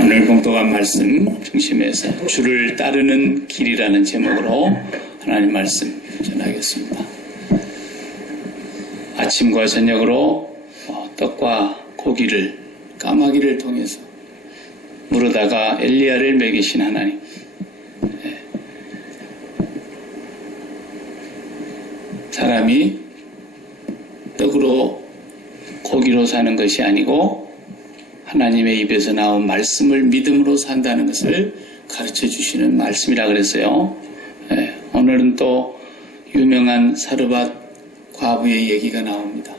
오늘 봉독한 말씀 중심에서 주를 따르는 길이라는 제목으로 하나님 말씀 전하겠습니다. 아침과 저녁으로 떡과 고기를 까마귀를 통해서 물어다가 엘리야를 먹이신 하나님. 사람이 떡으로 고기로 사는 것이 아니고 하나님의 입에서 나온 말씀을 믿음으로 산다는 것을 가르쳐 주시는 말씀이라 그랬어요. 오늘은 또 유명한 사르밧 과부의 얘기가 나옵니다.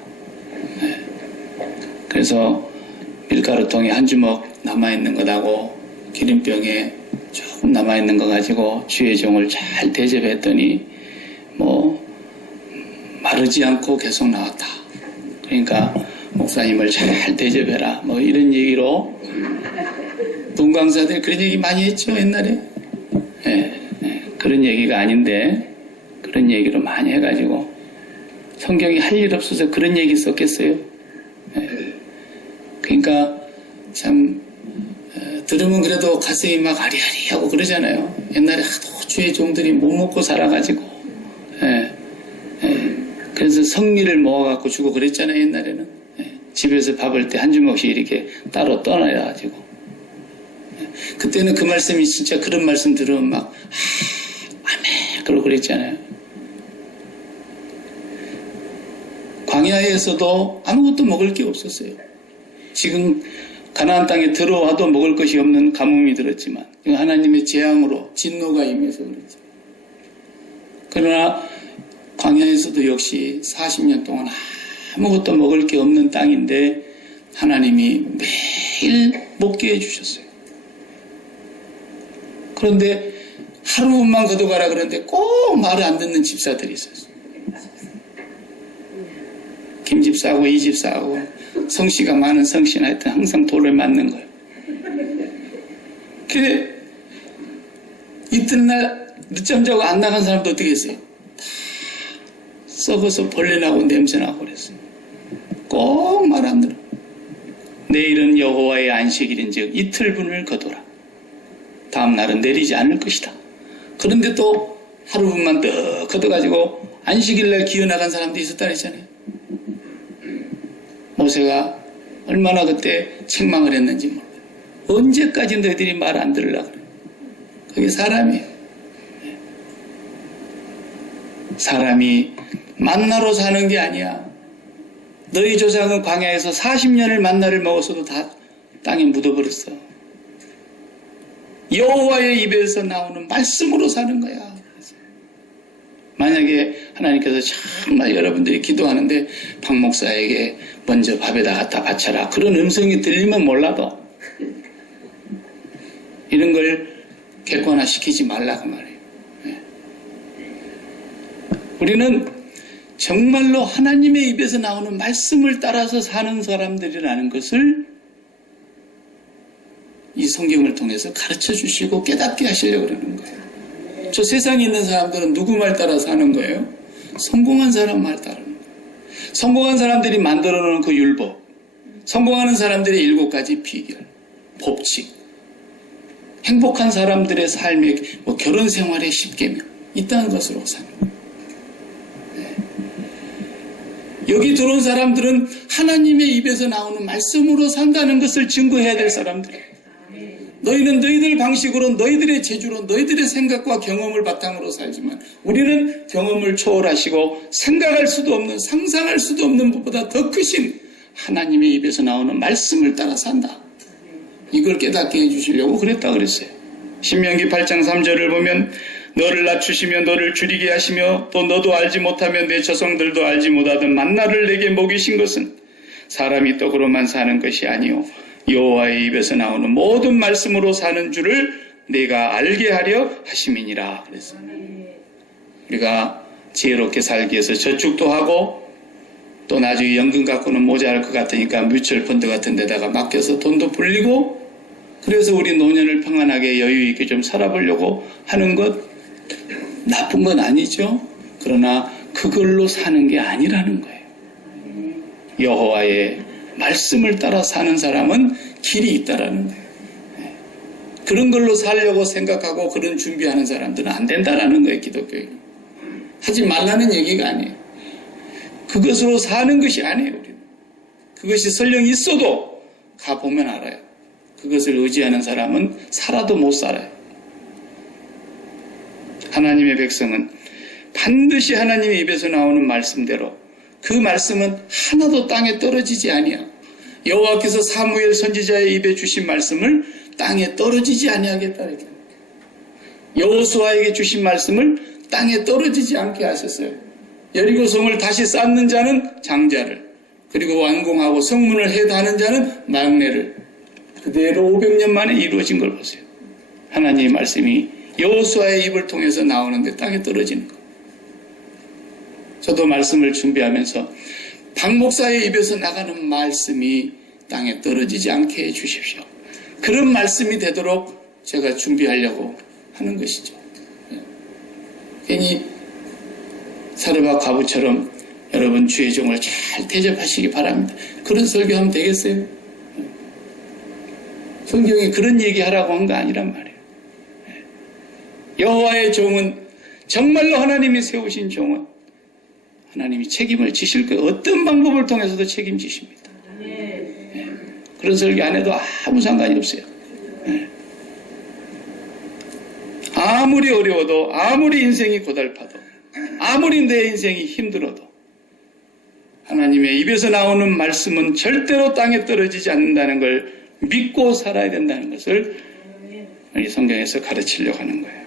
그래서 밀가루통에 한 주먹 남아있는 것하고 기름병에 조금 남아있는 거 가지고 주의 종을 잘 대접했더니 마르지 않고 계속 나왔다. 그러니까 목사님을 잘 대접해라. 이런 얘기로 문광사들이 그런 얘기 많이 했죠, 옛날에. 그런 얘기가 아닌데 그런 얘기로 많이 해가지고 성경이 할 일 없어서 그런 얘기 썼겠어요. 그러니까 참 들으면 그래도 가슴이 막 아리아리하고 그러잖아요. 옛날에 하도 주의 종들이 못 먹고 살아가지고 그래서 성미를 모아갖고 주고 그랬잖아요, 옛날에는. 집에서 밥을 때 한 주먹씩 이렇게 따로 떠나가지고. 그때는 그 말씀이 진짜 그런 말씀 들으면 막 아멘 그러고 그랬잖아요. 광야에서도 아무것도 먹을 게 없었어요. 지금 가나안 땅에 들어와도 먹을 것이 없는 가뭄이 들었지만 이건 하나님의 재앙으로 진노가 임해서 그랬죠. 그러나 광야에서도 역시 40년 동안 아무것도 먹을 게 없는 땅인데 하나님이 매일 먹게 해주셨어요. 그런데 하루만 거둬가라 그러는데 꼭 말을 안 듣는 집사들이 있었어요. 김 집사하고 이 집사하고 성씨가 많은 성씨나 하여튼 항상 돌을 맞는 거예요. 근데 이튿날 늦잠 자고 안 나간 사람도 어떻게 했어요? 다 썩어서 벌레나고 냄새나고 그랬어요. 꼭 말 안 들어. 내일은 여호와의 안식일인즉 이틀분을 거둬라. 다음 날은 내리지 않을 것이다. 그런데 또 하루분만 떡 거둬가지고 안식일날 기어나간 사람도 있었다 그랬잖아요. 모세가 얼마나 그때 책망을 했는지 몰라요. 언제까지 너희들이 말 안 들으려고 그래. 그게 사람이에요. 사람이 만나로 사는 게 아니야. 너희 조상은 광야에서 40년을 만나를 먹었어도 다 땅에 묻어버렸어. 여호와의 입에서 나오는 말씀으로 사는 거야. 만약에 하나님께서 정말 여러분들이 기도하는데 박 목사에게 먼저 밥에다 갖다 바쳐라. 그런 음성이 들리면 몰라도 이런 걸 객관화시키지 말라고 말해요. 우리는 정말로 하나님의 입에서 나오는 말씀을 따라서 사는 사람들이라는 것을 이 성경을 통해서 가르쳐 주시고 깨닫게 하시려고 그러는 거예요. 저 세상에 있는 사람들은 누구 말 따라 사는 거예요? 성공한 사람 말 따르는 거예요. 성공한 사람들이 만들어 놓은 그 율법, 성공하는 사람들의 7가지 비결, 법칙, 행복한 사람들의 삶의 결혼 생활의 10계명 있다는 것으로 사는 거예요. 여기 들어온 사람들은 하나님의 입에서 나오는 말씀으로 산다는 것을 증거해야 될 사람들이에요. 너희는 너희들 방식으로 너희들의 재주로 너희들의 생각과 경험을 바탕으로 살지만 우리는 경험을 초월하시고 생각할 수도 없는 상상할 수도 없는 것보다 더 크신 하나님의 입에서 나오는 말씀을 따라 산다. 이걸 깨닫게 해주시려고 그랬다 그랬어요. 신명기 8장 3절을 보면 너를 낮추시며 너를 줄이게 하시며 또 너도 알지 못하며 내 조상들도 알지 못하던 만나를 내게 먹이신 것은 사람이 떡으로만 사는 것이 아니오 여호와의 입에서 나오는 모든 말씀으로 사는 줄을 내가 알게 하려 하심이니라 그랬어요. 우리가 지혜롭게 살기 위해서 저축도 하고 또 나중에 연금 갖고는 모자랄 것 같으니까 뮤추얼 펀드 같은 데다가 맡겨서 돈도 불리고 그래서 우리 노년을 평안하게 여유 있게 좀 살아보려고 하는 것 나쁜 건 아니죠. 그러나 그걸로 사는 게 아니라는 거예요. 여호와의 말씀을 따라 사는 사람은 길이 있다라는 거예요. 그런 걸로 살려고 생각하고 그런 준비하는 사람들은 안 된다라는 거예요, 기독교에. 하지 말라는 얘기가 아니에요. 그것으로 사는 것이 아니에요, 우리는. 그것이 설령 있어도 가보면 알아요. 그것을 의지하는 사람은 살아도 못 살아요. 하나님의 백성은 반드시 하나님의 입에서 나오는 말씀대로 그 말씀은 하나도 땅에 떨어지지 아니하고 여호와께서 사무엘 선지자의 입에 주신 말씀을 땅에 떨어지지 아니하겠다. 여호수아에게 주신 말씀을 땅에 떨어지지 않게 하셨어요. 여리고성을 다시 쌓는 자는 장자를, 그리고 완공하고 성문을 해다하는 자는 막내를. 그대로 500년 만에 이루어진 걸 보세요. 하나님의 말씀이 여호수아의 입을 통해서 나오는데 땅에 떨어지는 거. 저도 말씀을 준비하면서 박 목사의 입에서 나가는 말씀이 땅에 떨어지지 않게 해주십시오. 그런 말씀이 되도록 제가 준비하려고 하는 것이죠. 괜히 사르밧 과부처럼 여러분 주의 종을 잘 대접하시기 바랍니다. 그런 설교하면 되겠어요? 성경에 그런 얘기하라고 한 거 아니란 말이에요. 여호와의 종은, 정말로 하나님이 세우신 종은 하나님이 책임을 지실 거예요. 어떤 방법을 통해서도 책임지십니다. 그런 설교 안 해도 아무 상관이 없어요. 아무리 어려워도, 아무리 인생이 고달파도, 아무리 내 인생이 힘들어도 하나님의 입에서 나오는 말씀은 절대로 땅에 떨어지지 않는다는 걸 믿고 살아야 된다는 것을 이 성경에서 가르치려고 하는 거예요.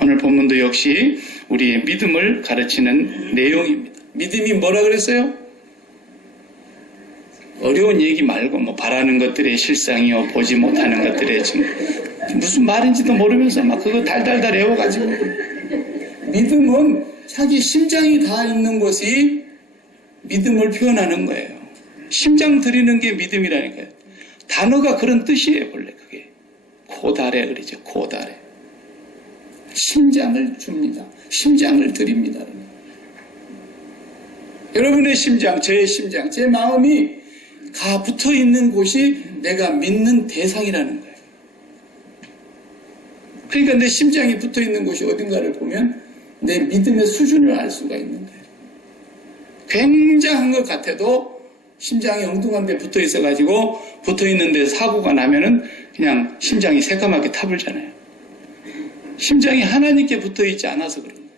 오늘 본문도 역시 우리의 믿음을 가르치는 내용입니다. 믿음이 뭐라 그랬어요? 어려운 얘기 말고 뭐 바라는 것들의 실상이요, 보지 못하는 것들의 무슨 말인지도 모르면서 막 그거 달달달 외워가지고. 믿음은 자기 심장이 다 있는 것이 믿음을 표현하는 거예요. 심장 드리는 게 믿음이라니까요. 단어가 그런 뜻이에요, 원래 그게. 고달에 그러죠, 고달에. 심장을 줍니다. 심장을 드립니다. 여러분의 심장, 저의 심장, 제 마음이 가 붙어 있는 곳이 내가 믿는 대상이라는 거예요. 그러니까 내 심장이 붙어 있는 곳이 어딘가를 보면 내 믿음의 수준을 알 수가 있는 거예요. 굉장한 것 같아도 심장이 엉뚱한 데 붙어 있어가지고 붙어 있는데 사고가 나면은 그냥 심장이 새까맣게 타불잖아요. 심장이 하나님께 붙어 있지 않아서 그런 거예요.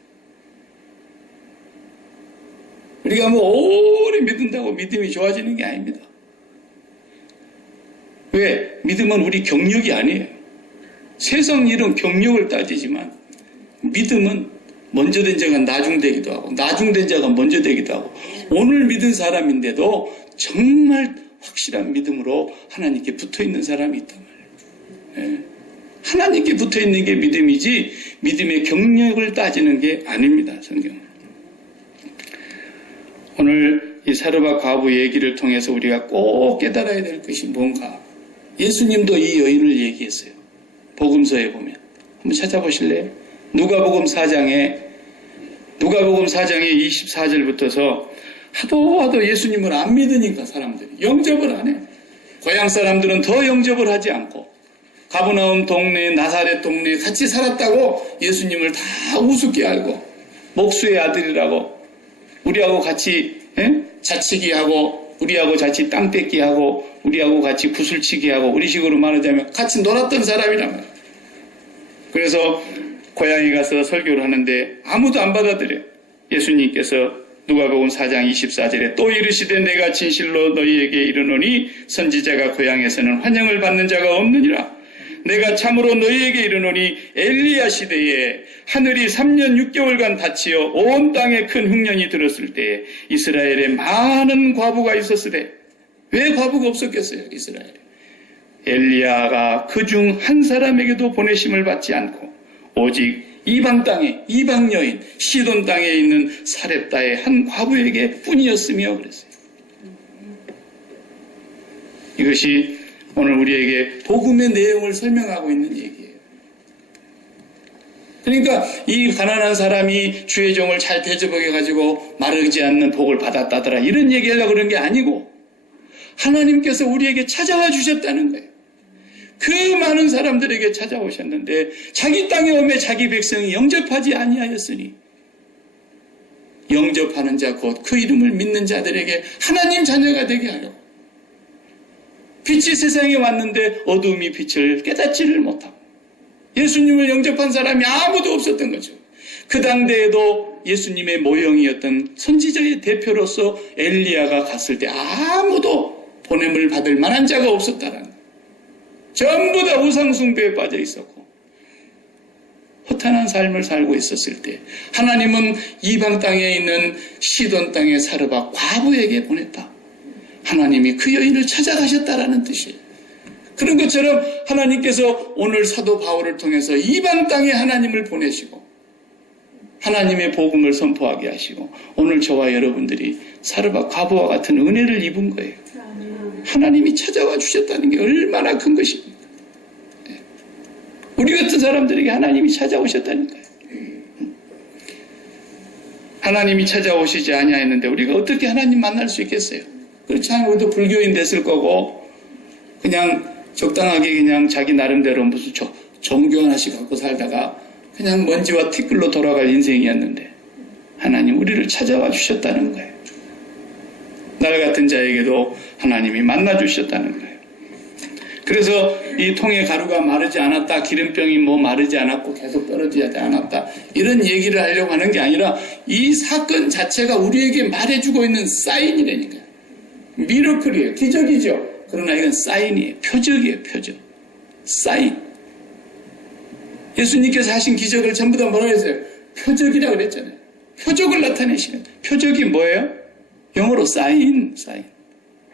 우리가 뭐 오래 믿는다고 믿음이 좋아지는 게 아닙니다. 왜? 믿음은 우리 경력이 아니에요. 세상 일은 경력을 따지지만 믿음은 먼저 된 자가 나중되기도 하고 나중된 자가 먼저 되기도 하고 오늘 믿은 사람인데도 정말 확실한 믿음으로 하나님께 붙어있는 사람이 있단 말이에요. 예. 하나님께 붙어있는 게 믿음이지 믿음의 경력을 따지는 게 아닙니다. 성경은. 오늘 이 사르밧 과부 얘기를 통해서 우리가 꼭 깨달아야 될 것이 뭔가. 예수님도 이 여인을 얘기했어요. 복음서에 보면. 한번 찾아보실래요? 누가복음 4장에 24절부터서 하도 예수님을 안 믿으니까 사람들이 영접을 안 해요. 고향 사람들은 더 영접을 하지 않고 가버나움 동네, 나사렛 동네에 같이 살았다고 예수님을 다 우습게 알고 목수의 아들이라고 우리하고 같이 자치기 하고 우리하고 같이 땅 뺏기 하고 우리하고 같이 구슬치기 하고 우리 식으로 말하자면 같이 놀았던 사람이란 말이에요. 그래서 고향에 가서 설교를 하는데 아무도 안 받아들여요. 예수님께서 누가복음 4장 24절에 또 이르시되 내가 진실로 너희에게 이르노니 선지자가 고향에서는 환영을 받는 자가 없느니라. 내가 참으로 너희에게 이르노니 엘리야 시대에 하늘이 3년 6개월간 닫히어 온 땅에 큰 흉년이 들었을 때에 이스라엘에 많은 과부가 있었으되 왜 과부가 없었겠어요? 이스라엘에. 엘리야가 그중 한 사람에게도 보내심을 받지 않고 오직 이방 땅에 이방 여인 시돈 땅에 있는 사렙다의 한 과부에게 뿐이었으며 그랬어요. 이것이 오늘 우리에게 복음의 내용을 설명하고 있는 얘기예요. 그러니까 이 가난한 사람이 주의 종을 잘 대접해가지고 마르지 않는 복을 받았다더라 이런 얘기하려고 그런 게 아니고 하나님께서 우리에게 찾아와 주셨다는 거예요. 그 많은 사람들에게 찾아오셨는데 자기 땅에 오매 자기 백성이 영접하지 아니하였으니 영접하는 자 곧 그 이름을 믿는 자들에게 하나님 자녀가 되게 하려고 빛이 세상에 왔는데 어두움이 빛을 깨닫지를 못하고 예수님을 영접한 사람이 아무도 없었던 거죠. 그 당대에도 예수님의 모형이었던 선지자의 대표로서 엘리야가 갔을 때 아무도 보냄을 받을 만한 자가 없었다는 거예요. 전부 다 우상숭배에 빠져 있었고 허탄한 삶을 살고 있었을 때 하나님은 이방 땅에 있는 시돈 땅의 사르밧 과부에게 보냈다. 하나님이 그 여인을 찾아가셨다라는 뜻이에요. 그런 것처럼 하나님께서 오늘 사도 바울을 통해서 이방 땅에 하나님을 보내시고 하나님의 복음을 선포하게 하시고 오늘 저와 여러분들이 사르밧 과부와 같은 은혜를 입은 거예요. 하나님이 찾아와 주셨다는 게 얼마나 큰 것입니까? 우리 같은 사람들에게 하나님이 찾아오셨다니까요. 하나님이 찾아오시지 아니하였는데 우리가 어떻게 하나님 만날 수 있겠어요? 그렇지 않으면 우리도 불교인 됐을 거고 그냥 적당하게 그냥 자기 나름대로 무슨 종교 하나씩 갖고 살다가 그냥 먼지와 티끌로 돌아갈 인생이었는데 하나님 우리를 찾아와 주셨다는 거예요. 나 같은 자에게도 하나님이 만나 주셨다는 거예요. 그래서 이 통에 가루가 마르지 않았다, 기름병이 마르지 않았고 계속 떨어지지 않았다 이런 얘기를 하려고 하는 게 아니라 이 사건 자체가 우리에게 말해주고 있는 사인이라니까요. 미러클이에요. 기적이죠. 그러나 이건 사인이에요. 표적이에요. 표적. 사인. 예수님께서 하신 기적을 전부 다 뭐라 했어요? 표적이라고 그랬잖아요. 표적을 나타내시는. 표적이 뭐예요? 영어로 사인.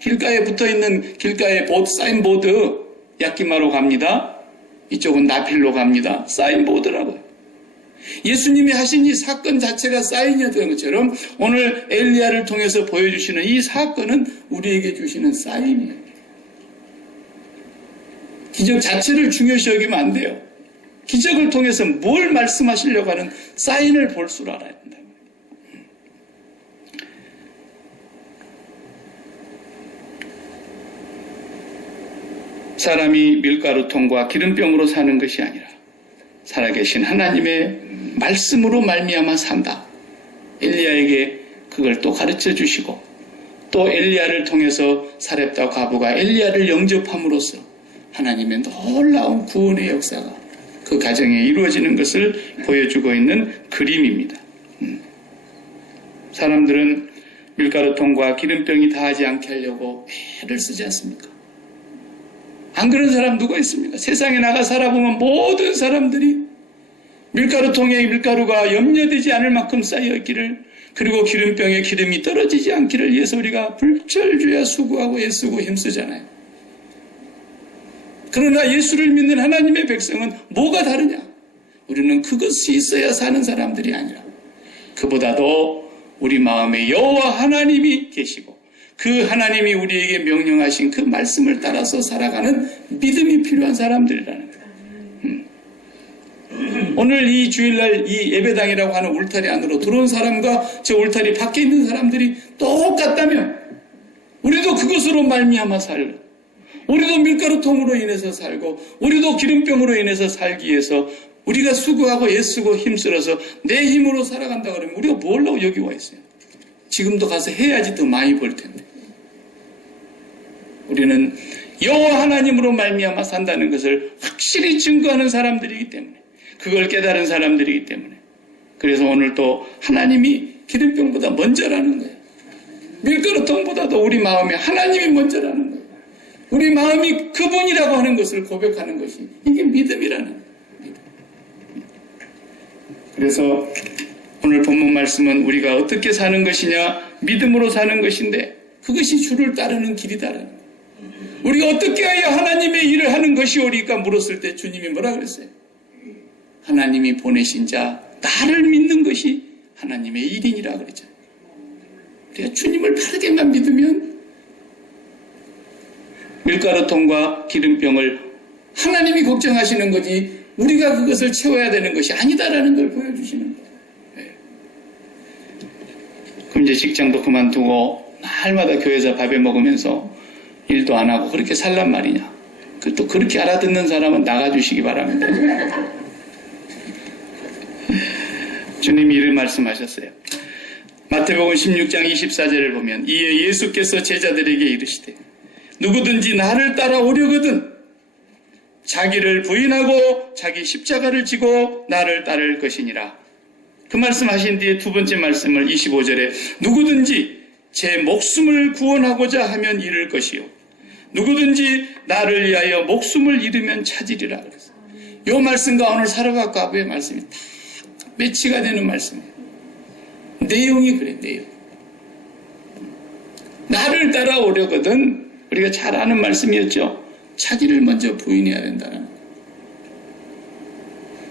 길가에 붙어있는 길가에 사인보드, 야끼마로 갑니다. 이쪽은 나필로 갑니다. 사인보드라고요. 예수님이 하신 이 사건 자체가 사인이었던 것처럼 오늘 엘리야를 통해서 보여주시는 이 사건은 우리에게 주시는 사인이에요. 기적 자체를 중요시 여기면 안 돼요. 기적을 통해서 뭘 말씀하시려고 하는 사인을 볼 줄 알아야 된다. 사람이 밀가루통과 기름병으로 사는 것이 아니라 살아계신 하나님의 말씀으로 말미암아 산다. 엘리야에게 그걸 또 가르쳐 주시고 또 엘리야를 통해서 사렙다 과부가 엘리야를 영접함으로써 하나님의 놀라운 구원의 역사가 그 가정에 이루어지는 것을 보여주고 있는 그림입니다. 사람들은 밀가루통과 기름병이 다하지 않게 하려고 애를 쓰지 않습니까? 안 그런 사람 누가 있습니까? 세상에 나가 살아보면 모든 사람들이 밀가루통에 밀가루가 염려되지 않을 만큼 쌓여있기를 그리고 기름병에 기름이 떨어지지 않기를 위해서 우리가 불철주야 수고하고 애쓰고 힘쓰잖아요. 그러나 예수를 믿는 하나님의 백성은 뭐가 다르냐? 우리는 그것이 있어야 사는 사람들이 아니라 그보다도 우리 마음에 여호와 하나님이 계시고 그 하나님이 우리에게 명령하신 그 말씀을 따라서 살아가는 믿음이 필요한 사람들이라는 거예요. 오늘 이 주일날 이 예배당이라고 하는 울타리 안으로 들어온 사람과 저 울타리 밖에 있는 사람들이 똑같다면 우리도 그것으로 말미암아 살고 우리도 밀가루통으로 인해서 살고 우리도 기름병으로 인해서 살기 위해서 우리가 수고하고 애쓰고 힘쓸어서 내 힘으로 살아간다 그러면 우리가 뭘 하고 여기 와 있어요? 지금도 가서 해야지 더 많이 벌 텐데. 우리는 여호와 하나님으로 말미암아 산다는 것을 확실히 증거하는 사람들이기 때문에 그걸 깨달은 사람들이기 때문에 그래서 오늘 또 하나님이 기름병보다 먼저라는 거예요. 밀가루통보다도 우리 마음에 하나님이 먼저라는 거예요. 우리 마음이 그분이라고 하는 것을 고백하는 것이 이게 믿음이라는 거예요. 그래서 오늘 본문 말씀은 우리가 어떻게 사는 것이냐 믿음으로 사는 것인데 그것이 주를 따르는 길이다라는 거예요. 우리가 어떻게 해야 하나님의 일을 하는 것이오리까 물었을 때 주님이 뭐라 그랬어요? 하나님이 보내신 자 나를 믿는 것이 하나님의 일이니라 그랬잖아요. 우리가 주님을 바르게만 믿으면 밀가루통과 기름병을 하나님이 걱정하시는 거지 우리가 그것을 채워야 되는 것이 아니다라는 걸 보여주시는 거예요. 네. 그럼 이제 직장도 그만두고 날마다 교회에서 밥에 먹으면서 일도 안 하고 그렇게 살란 말이냐? 또 그렇게 알아듣는 사람은 나가주시기 바랍니다. 주님이 이런 말씀하셨어요. 마태복음 16장 24절을 보면 이에 예수께서 제자들에게 이르시되 누구든지 나를 따라오려거든 자기를 부인하고 자기 십자가를 지고 나를 따를 것이니라. 그 말씀하신 뒤에 두 번째 말씀을 25절에 누구든지 제 목숨을 구원하고자 하면 잃을 것이요 누구든지 나를 위하여 목숨을 잃으면 찾으리라 그랬어요. 이 말씀과 오늘 사르밧 과부의 말씀이 다 매치가 되는 말씀이에요. 내용이 그래, 내용. 나를 따라오려거든 우리가 잘 아는 말씀이었죠. 자기를 먼저 부인해야 된다는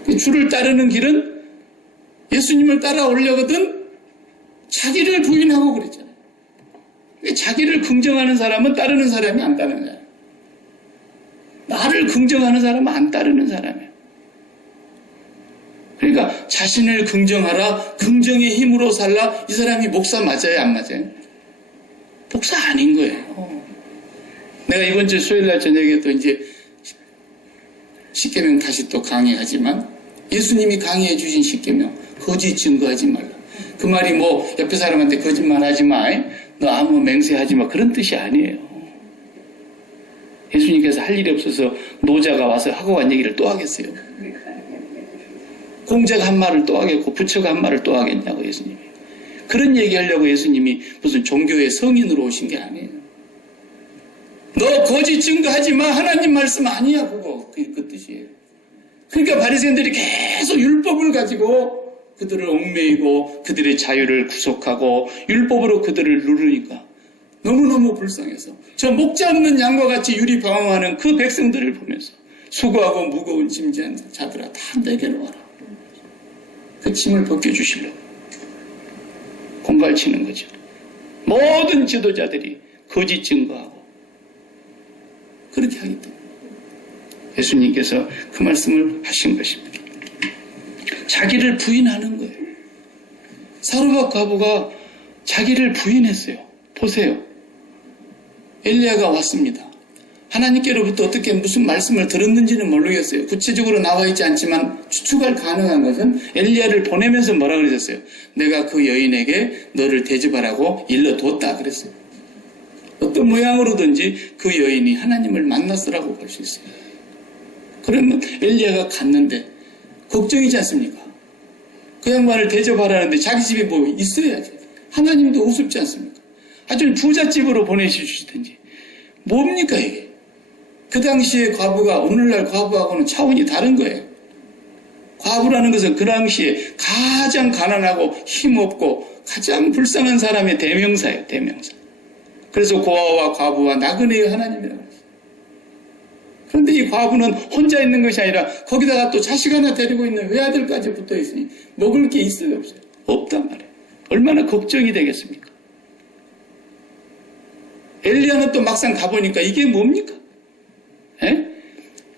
거예요. 주를 따르는 길은 예수님을 따라오려거든 자기를 부인하고 그랬잖아요. 자기를 긍정하는 사람은 따르는 사람이 안 따르는 사람. 나를 긍정하는 사람은 안 따르는 사람이에요. 그러니까 자신을 긍정하라, 긍정의 힘으로 살라. 이 사람이 목사 맞아요, 안 맞아요? 목사 아닌 거예요. 내가 이번 주 수요일 날 저녁에 또 이제 십계명 다시 또 강의하지만 예수님이 강의해 주신 십계명 거짓 증거하지 말라. 그 말이 뭐 옆에 사람한테 거짓말하지 마, 너 아무 맹세하지 마 그런 뜻이 아니에요. 예수님께서 할 일이 없어서 노자가 와서 하고 간 얘기를 또 하겠어요. 공자가 한 말을 또 하겠고 부처가 한 말을 또 하겠냐고 예수님이. 그런 얘기하려고 예수님이 무슨 종교의 성인으로 오신 게 아니에요. 너 거짓 증거하지 마. 하나님 말씀 아니야 그거. 그 뜻이에요. 그러니까 바리새인들이 계속 율법을 가지고 그들을 얽매이고 그들의 자유를 구속하고 율법으로 그들을 누르니까 너무너무 불쌍해서 저 목자 없는 양과 같이 유리방황하는 그 백성들을 보면서 수고하고 무거운 짐진 자들아 다 내게로 와라. 그 짐을 벗겨주시려고 공갈치는 거죠. 모든 지도자들이 거짓 증거하고 그렇게 하기 때문에 예수님께서 그 말씀을 하신 것입니다. 자기를 부인하는 거예요. 사르밧 과부가 자기를 부인했어요. 보세요. 엘리야가 왔습니다. 하나님께로부터 어떻게 무슨 말씀을 들었는지는 모르겠어요. 구체적으로 나와 있지 않지만 추측할 가능한 것은 엘리야를 보내면서 뭐라 그러셨어요? 내가 그 여인에게 너를 대접하라고 일러뒀다 그랬어요. 어떤 모양으로든지 그 여인이 하나님을 만났으라고 볼 수 있어요. 그러면 엘리야가 갔는데 걱정이지 않습니까? 그 양반을 대접하라는데 자기 집에 뭐 있어야지. 하나님도 우습지 않습니까? 아주 부잣집으로 보내주시든지. 뭡니까 이게? 그 당시에 과부가 오늘날 과부하고는 차원이 다른 거예요. 과부라는 것은 그 당시에 가장 가난하고 힘없고 가장 불쌍한 사람의 대명사예요. 대명사. 그래서 고아와 과부와 나그네의 하나님이라고 했어요. 그런데 이 과부는 혼자 있는 것이 아니라 거기다가 또 자식 하나 데리고 있는 외아들까지 붙어 있으니 먹을 게 있어요 없어요? 없단 말이에요. 얼마나 걱정이 되겠습니까? 엘리야는 또 막상 가보니까 이게 뭡니까? 에?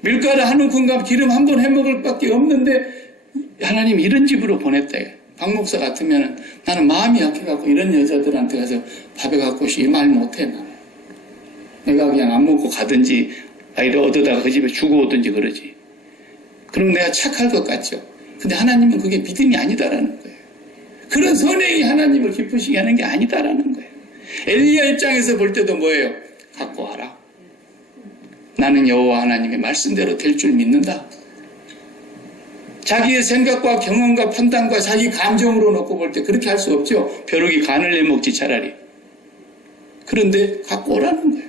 밀가루 한 움큼과 기름 한 번 해먹을 밖에 없는데 하나님 이런 집으로 보냈다. 박 목사 같으면 나는 마음이 약해갖고 이런 여자들한테 가서 밥에 갖고 이 말 못해. 나는. 내가 그냥 안 먹고 가든지 아이를 얻어다가 그 집에 주고 오든지 그러지. 그럼 내가 착할 것 같죠. 근데 하나님은 그게 믿음이 아니다라는 거예요. 그런 선행이 하나님을 기쁘시게 하는 게 아니다라는 거예요. 엘리야 입장에서 볼 때도 뭐예요? 갖고 와라. 나는 여호와 하나님의 말씀대로 될 줄 믿는다. 자기의 생각과 경험과 판단과 자기 감정으로 놓고 볼 때 그렇게 할 수 없죠. 벼룩이 간을 내먹지 차라리. 그런데 갖고 오라는 거예요.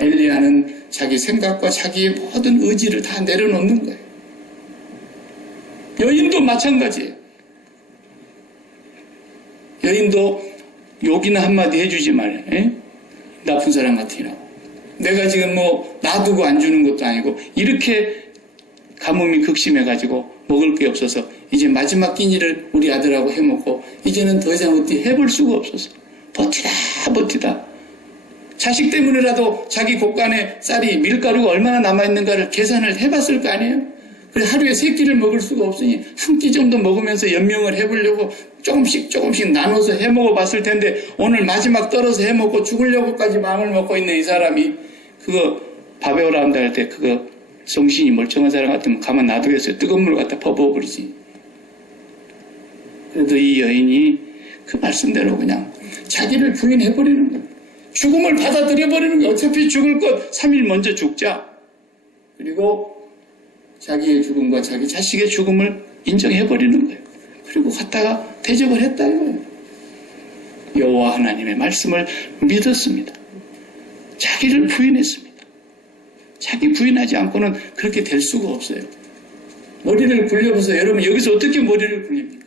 엘리야는 자기 생각과 자기의 모든 의지를 다 내려놓는 거예요. 여인도 마찬가지예요. 여인도 욕이나 한마디 해주지 말아요. 에? 나쁜 사람 같으라고. 내가 지금 뭐 놔두고 안 주는 것도 아니고 이렇게 가뭄이 극심해가지고 먹을 게 없어서 이제 마지막 끼니를 우리 아들하고 해먹고 이제는 더 이상 어떻게 해볼 수가 없어서 버티다 자식 때문에라도 자기 곳간에 쌀이 밀가루가 얼마나 남아있는가를 계산을 해봤을 거 아니에요? 그래 하루에 3끼를 먹을 수가 없으니 한 끼 정도 먹으면서 연명을 해보려고 조금씩 나눠서 해먹어 봤을 텐데 오늘 마지막 떨어서 해먹고 죽으려고까지 마음을 먹고 있는 이 사람이 그거 밥 배우러 한다 할 때 그거 정신이 멀쩡한 사람 같으면 가만 놔두겠어요. 뜨거운 물 갖다 퍼부어버리지. 그래도 이 여인이 그 말씀대로 그냥 자기를 부인해버리는 거예요. 죽음을 받아들여버리는 거예요. 어차피 죽을 것 3일 먼저 죽자. 그리고 자기의 죽음과 자기 자식의 죽음을 인정해버리는 거예요. 그리고 갔다가 대접을 했다 이거예요. 여호와 하나님의 말씀을 믿었습니다. 자기를 부인했습니다. 자기 부인하지 않고는 그렇게 될 수가 없어요. 머리를 굴려보세요. 여러분 여기서 어떻게 머리를 굴립니까?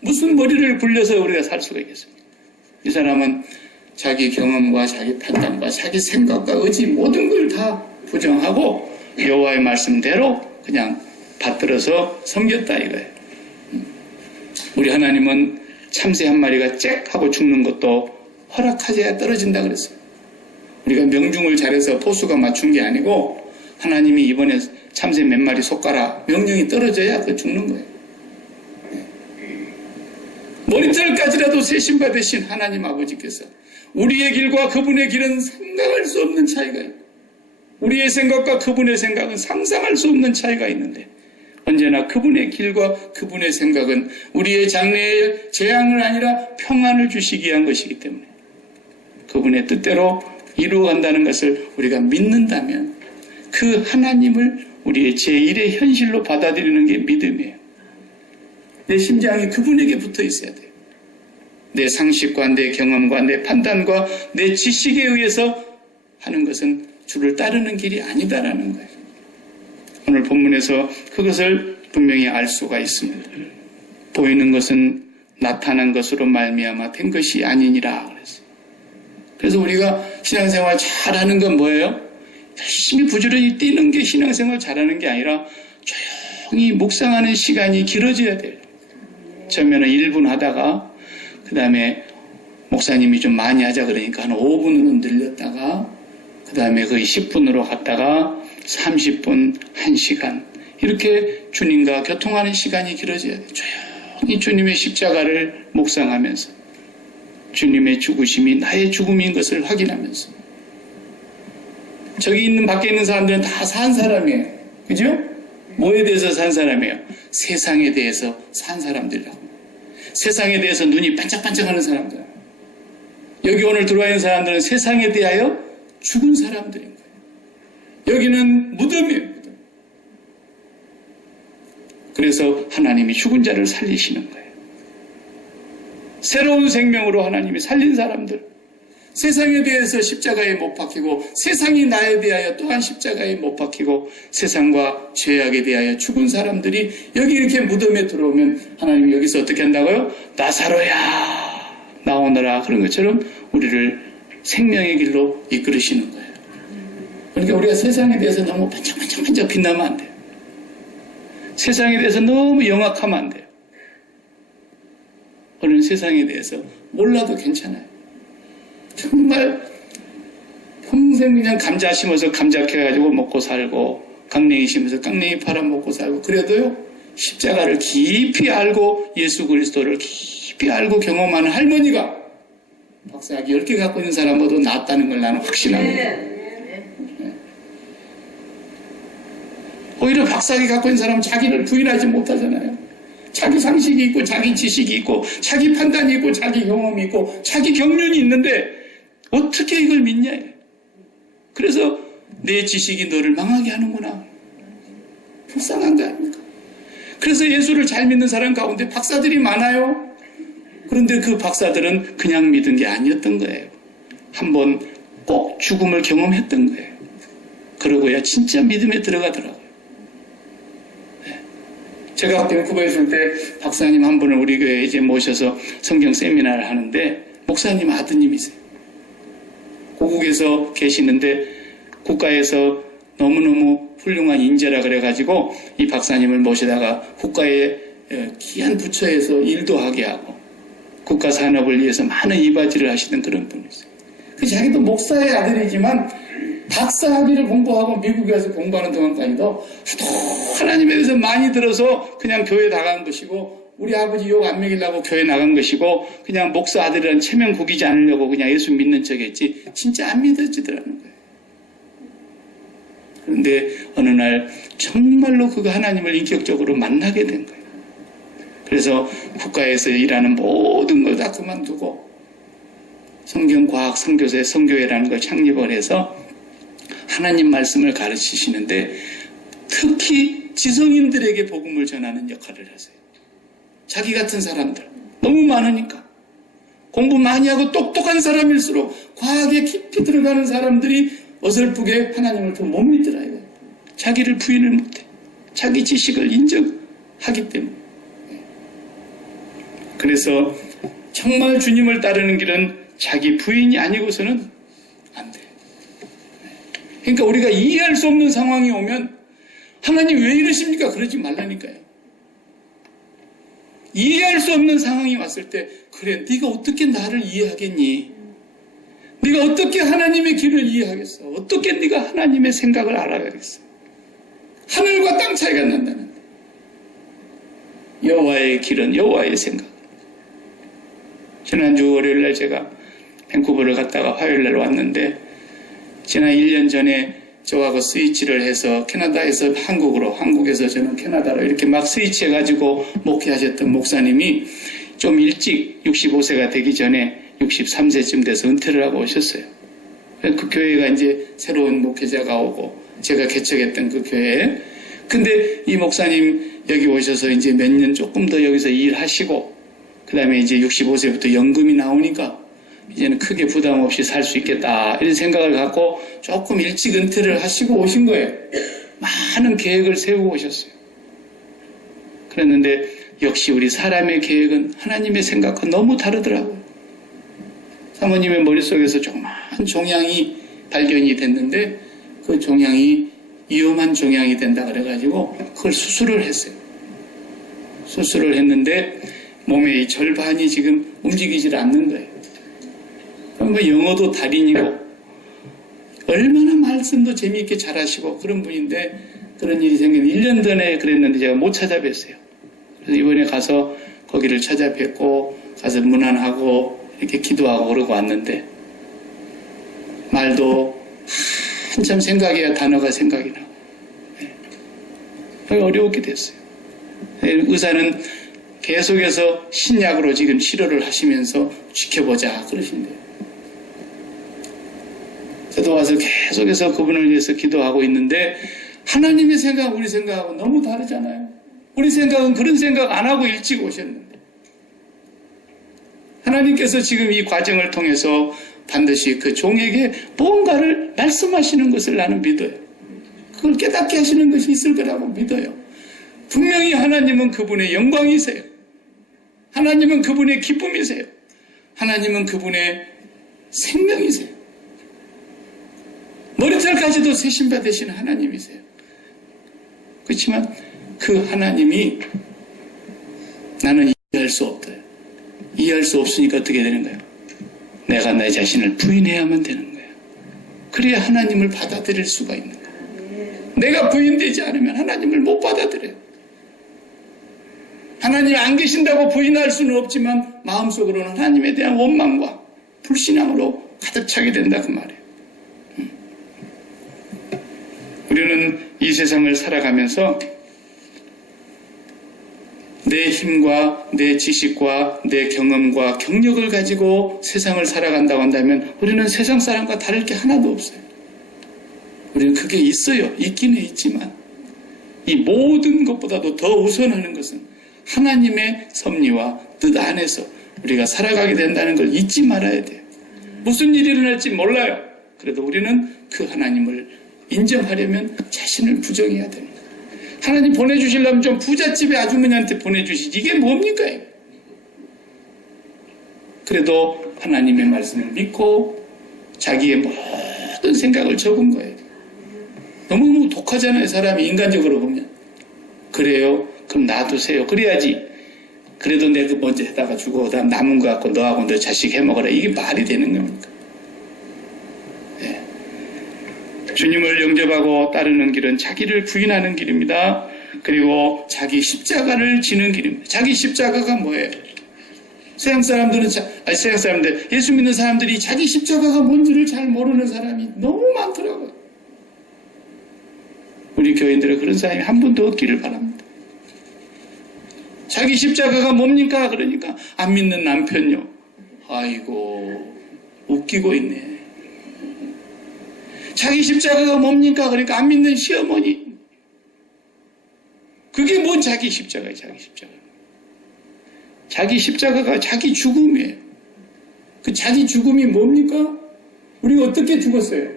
무슨 머리를 굴려서 우리가 살 수가 있겠습니까? 이 사람은 자기 경험과 자기 판단과 자기 생각과 의지 모든 걸 다 부정하고 여호와의 말씀대로 그냥 받들어서 섬겼다 이거예요. 우리 하나님은 참새 한 마리가 짹 하고 죽는 것도 허락하져야 떨어진다 그랬어요. 우리가 명중을 잘해서 포수가 맞춘 게 아니고 하나님이 이번에 참새 몇 마리 속가라 명령이 떨어져야 그 죽는 거예요. 머리털까지라도 세심받으신 하나님 아버지께서 우리의 길과 그분의 길은 상상할 수 없는 차이가 있고 우리의 생각과 그분의 생각은 상상할 수 없는 차이가 있는데 언제나 그분의 길과 그분의 생각은 우리의 장래에 재앙을 아니라 평안을 주시기 위한 것이기 때문에 그분의 뜻대로 이루어간다는 것을 우리가 믿는다면 그 하나님을 우리의 제1의 현실로 받아들이는 게 믿음이에요. 내 심장이 그분에게 붙어 있어야 돼요. 내 상식과 내 경험과 내 판단과 내 지식에 의해서 하는 것은 주를 따르는 길이 아니다라는 거예요. 오늘 본문에서 그것을 분명히 알 수가 있습니다. 보이는 것은 나타난 것으로 말미암아 된 것이 아니니라 그랬어요. 그래서 우리가 신앙생활 잘하는 건 뭐예요? 열심히 부지런히 뛰는 게 신앙생활 잘하는 게 아니라 조용히 묵상하는 시간이 길어져야 돼요. 처음에는 1분 하다가 그 다음에 목사님이 좀 많이 하자 그러니까 한 5분으로 늘렸다가 그 다음에 거의 10분으로 갔다가 30분, 1시간 이렇게 주님과 교통하는 시간이 길어져야 돼요. 조용히 주님의 십자가를 묵상하면서 주님의 죽으심이 나의 죽음인 것을 확인하면서 저기 있는 밖에 있는 사람들은 다 산 사람이에요. 그죠? 뭐에 대해서 산 사람이에요? 세상에 대해서 산 사람들이라고. 세상에 대해서 눈이 반짝반짝하는 사람들. 여기 오늘 들어와 있는 사람들은 세상에 대하여 죽은 사람들인 거예요. 여기는 무덤이에요. 무덤. 그래서 하나님이 죽은 자를 살리시는 거예요. 새로운 생명으로 하나님이 살린 사람들. 세상에 대해서 십자가에 못 박히고 세상이 나에 대하여 또한 십자가에 못 박히고 세상과 죄악에 대하여 죽은 사람들이 여기 이렇게 무덤에 들어오면 하나님이 여기서 어떻게 한다고요? 나사로야 나오너라. 그런 것처럼 우리를 생명의 길로 이끌으시는 거예요. 그러니까 우리가 세상에 대해서 너무 반짝반짝 빛나면 안 돼요. 세상에 대해서 너무 영악하면 안 돼요. 우리는 세상에 대해서 몰라도 괜찮아요. 정말 평생 그냥 감자 심어서 감자 캐가지고 먹고 살고 강냉이 심어서 강냉이 팔아 먹고 살고 그래도요 십자가를 깊이 알고 예수 그리스도를 깊이 알고 경험하는 할머니가 박사학위 10개 갖고 있는 사람보다 낫다는 걸 나는 확신합니다. 네. 오히려 박사학위 갖고 있는 사람은 자기를 부인하지 못하잖아요. 자기 상식이 있고 자기 지식이 있고 자기 판단이 있고 자기 경험이 있고 자기 경륜이 있는데 어떻게 이걸 믿냐. 그래서 내 지식이 너를 망하게 하는구나. 불쌍한 거 아닙니까? 그래서 예수를 잘 믿는 사람 가운데 박사들이 많아요. 그런데 그 박사들은 그냥 믿은 게 아니었던 거예요. 한번 꼭 죽음을 경험했던 거예요. 그러고야 진짜 믿음에 들어가더라고요. 네. 제가 밴쿠버에 있을 때 박사님 한 분을 우리 교회에 이제 모셔서 성경 세미나를 하는데 목사님 아드님이세요. 고국에서 계시는데 국가에서 너무너무 훌륭한 인재라 그래가지고 이 박사님을 모시다가 국가의 귀한 부처에서 일도 하게 하고 국가 산업을 위해서 많은 이바지를 하시던 그런 분이세요. 그 자기도 목사의 아들이지만 박사 학위를 공부하고 미국에 와서 공부하는 동안까지도 하나님에 대해서 많이 들어서 그냥 교회 나간 것이고 우리 아버지 욕 안 먹이려고 교회 나간 것이고 그냥 목사 아들이라는 체면 구기지 않으려고 그냥 예수 믿는 척 했지 진짜 안 믿어지더라는 거예요. 그런데 어느 날 정말로 그가 하나님을 인격적으로 만나게 된 거예요. 그래서 국가에서 일하는 모든 걸 다 그만두고 성경과학 선교회, 선교회라는 걸 창립을 해서 하나님 말씀을 가르치시는데 특히 지성인들에게 복음을 전하는 역할을 하세요. 자기 같은 사람들 너무 많으니까 공부 많이 하고 똑똑한 사람일수록 과학에 깊이 들어가는 사람들이 어설프게 하나님을 더 못 믿더라고요. 자기를 부인을 못해. 자기 지식을 인정하기 때문에. 그래서 정말 주님을 따르는 길은 자기 부인이 아니고서는 안 돼요. 그러니까 우리가 이해할 수 없는 상황이 오면 하나님 왜 이러십니까? 그러지 말라니까요. 이해할 수 없는 상황이 왔을 때 그래 네가 어떻게 나를 이해하겠니? 네가 어떻게 하나님의 길을 이해하겠어? 어떻게 네가 하나님의 생각을 알아가겠어? 하늘과 땅 차이가 난다는데 여호와의 길은 여호와의 생각. 지난주 월요일날 제가 밴쿠버를 갔다가 화요일날 왔는데 지난 1년 전에 저하고 스위치를 해서 캐나다에서 한국으로, 한국에서 저는 캐나다로 이렇게 막 스위치해가지고 목회하셨던 목사님이 좀 일찍 65세가 되기 전에 63세쯤 돼서 은퇴를 하고 오셨어요. 그 교회가 이제 새로운 목회자가 오고 제가 개척했던 그 교회에. 근데 이 목사님 여기 오셔서 이제 몇 년 조금 더 여기서 일하시고 그 다음에 이제 65세부터 연금이 나오니까 이제는 크게 부담 없이 살 수 있겠다 이런 생각을 갖고 조금 일찍 은퇴를 하시고 오신 거예요. 많은 계획을 세우고 오셨어요. 그랬는데 역시 우리 사람의 계획은 하나님의 생각과 너무 다르더라고요. 사모님의 머릿속에서 조그만 종양이 발견이 됐는데 그 종양이 위험한 종양이 된다 그래가지고 그걸 수술을 했어요. 수술을 했는데 몸의 이 절반이 지금 움직이질 않는 거예요. 그러니까 영어도 달인이고 얼마나 말씀도 재미있게 잘하시고 그런 분인데 그런 일이 생기면 1년 전에 그랬는데 제가 못 찾아뵀어요. 그래서 이번에 가서 거기를 찾아뵙고 가서 문안하고 이렇게 기도하고 그러고 왔는데 말도 한참 생각해야 단어가 생각이 나고 어려웠게 됐어요. 의사는 계속해서 신약으로 지금 치료를 하시면서 지켜보자 그러신대요. 저도 와서 계속해서 그분을 위해서 기도하고 있는데 하나님의 생각 우리 생각하고 너무 다르잖아요. 우리 생각은 그런 생각 안 하고 일찍 오셨는데 하나님께서 지금 이 과정을 통해서 반드시 그 종에게 뭔가를 말씀하시는 것을 나는 믿어요. 그걸 깨닫게 하시는 것이 있을 거라고 믿어요. 분명히 하나님은 그분의 영광이세요. 하나님은 그분의 기쁨이세요. 하나님은 그분의 생명이세요. 머리털까지도 세심받으시는 하나님이세요. 그렇지만 그 하나님이 나는 이해할 수 없어요. 이해할 수 없으니까 어떻게 되는 거예요? 내가 내 자신을 부인해야만 되는 거예요. 그래야 하나님을 받아들일 수가 있는 거예요. 내가 부인되지 않으면 하나님을 못 받아들여요. 하나님 안 계신다고 부인할 수는 없지만 마음속으로는 하나님에 대한 원망과 불신앙으로 가득 차게 된다 그 말이에요. 우리는 이 세상을 살아가면서 내 힘과 내 지식과 내 경험과 경력을 가지고 세상을 살아간다고 한다면 우리는 세상 사람과 다를 게 하나도 없어요. 우리는 그게 있어요. 있기는 있지만 이 모든 것보다도 더 우선하는 것은 하나님의 섭리와 뜻 안에서 우리가 살아가게 된다는 걸 잊지 말아야 돼요. 무슨 일이 일어날지 몰라요. 그래도 우리는 그 하나님을 인정하려면 자신을 부정해야 됩니다. 하나님 보내주시려면 좀 부잣집의 아주머니한테 보내주시지. 이게 뭡니까? 그래도 하나님의 말씀을 믿고 자기의 모든 생각을 적은 거예요. 너무 독하잖아요. 사람이 인간적으로 보면. 그래요? 그럼 놔두세요. 그래야지. 그래도 내가 먼저 해다가 주고 그다음 남은 거 갖고 너하고 너 자식 해먹어라. 이게 말이 되는 겁니까? 네. 주님을 영접하고 따르는 길은 자기를 부인하는 길입니다. 그리고 자기 십자가를 지는 길입니다. 자기 십자가가 뭐예요? 세상 사람들, 예수 믿는 사람들이, 자기 십자가가 뭔지를 잘 모르는 사람이 너무 많더라고요. 우리 교인들은 그런 사람이 한 분도 없기를 바랍니다. 자기 십자가가 뭡니까? 그러니까 안 믿는 남편요. 아이고 웃기고 있네. 자기 십자가가 뭡니까? 그러니까 안 믿는 시어머니. 그게 뭔 자기 십자가예요. 자기 십자가. 자기 십자가가 자기 죽음이에요. 그 자기 죽음이 뭡니까? 우리가 어떻게 죽었어요?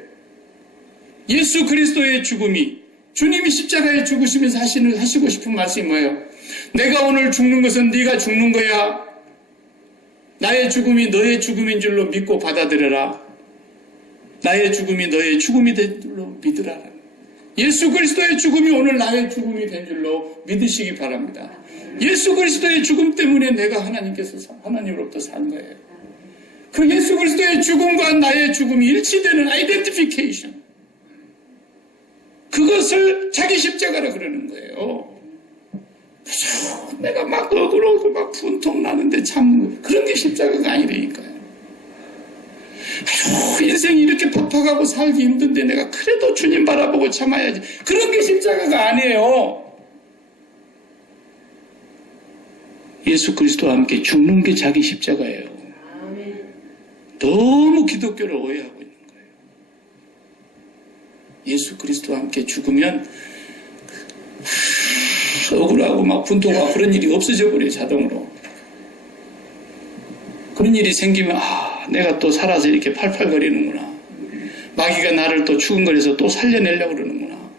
예수 그리스도의 죽음이, 주님이 십자가에 죽으시면서 하시고 싶은 말씀이 뭐예요? 내가 오늘 죽는 것은 네가 죽는 거야. 나의 죽음이 너의 죽음인 줄로 믿고 받아들여라. 나의 죽음이 너의 죽음이 된 줄로 믿으라. 예수 그리스도의 죽음이 오늘 나의 죽음이 된 줄로 믿으시기 바랍니다. 예수 그리스도의 죽음 때문에 내가 하나님으로부터 산 거예요. 그 예수 그리스도의 죽음과 나의 죽음이 일치되는 아이덴티피케이션. 그것을 자기 십자가라 그러는 거예요. 내가 막 억울하고 막 분통 나는데 참 그런 게 십자가가 아니라니까요. 인생이 이렇게 팍팍하고 살기 힘든데 내가 그래도 주님 바라보고 참아야지. 그런 게 십자가가 아니에요. 예수 그리스도와 함께 죽는 게 자기 십자가예요. 너무 기독교를 오해하고 있는 거예요. 예수 그리스도와 함께 죽으면 억울하고 막 분통하고 그런 일이 없어져 버려요. 자동으로. 그런 일이 생기면 내가 또 살아서 이렇게 팔팔거리는구나. 마귀가 나를 또 추근거려서 또 살려내려고 그러는구나.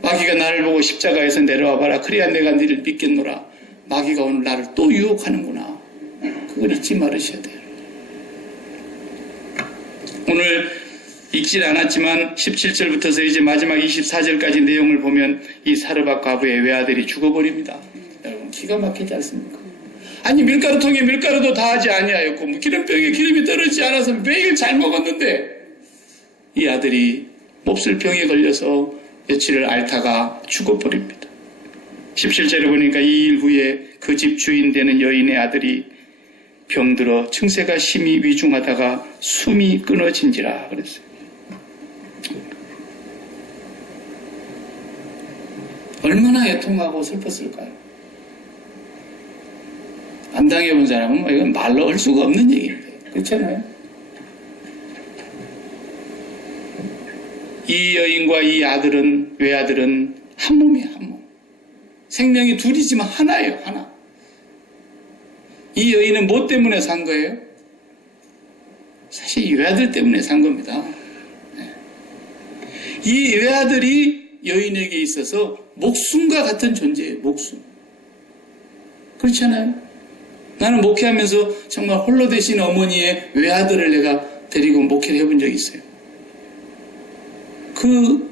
마귀가 나를 보고 십자가에서 내려와 봐라. 그래야 내가 너를 믿겠노라. 마귀가 오늘 나를 또 유혹하는구나. 그걸 잊지 말으셔야 돼요. 오늘 읽질 않았지만 17절부터서 이제 마지막 24절까지 내용을 보면 이 사르밧 과부의 외아들이 죽어버립니다. 여러분 기가 막히지 않습니까? 아니 밀가루통에 밀가루도 다하지 아니하였고 기름병에 기름이 떨어지지 않아서 매일 잘 먹었는데 이 아들이 몹쓸 병에 걸려서 며칠을 앓다가 죽어버립니다. 17절에 보니까 2일 후에 그 집 주인 되는 여인의 아들이 병들어 증세가 심히 위중하다가 숨이 끊어진지라 그랬어요. 얼마나 애통하고 슬펐을까요? 안 당해본 사람은 이건 말로 할 수가 없는 얘기인데 그렇잖아요. 이 여인과 이 아들은 외아들은 한 몸이에요. 한 몸. 생명이 둘이지만 하나예요. 하나. 이 여인은 뭐 때문에 산 거예요? 사실 이 외아들 때문에 산 겁니다. 이 외아들이 여인에게 있어서 목숨과 같은 존재예요. 목숨. 그렇지 않아요? 나는 목회하면서 정말 홀로 되신 어머니의 외아들을 내가 데리고 목회를 해본 적이 있어요. 그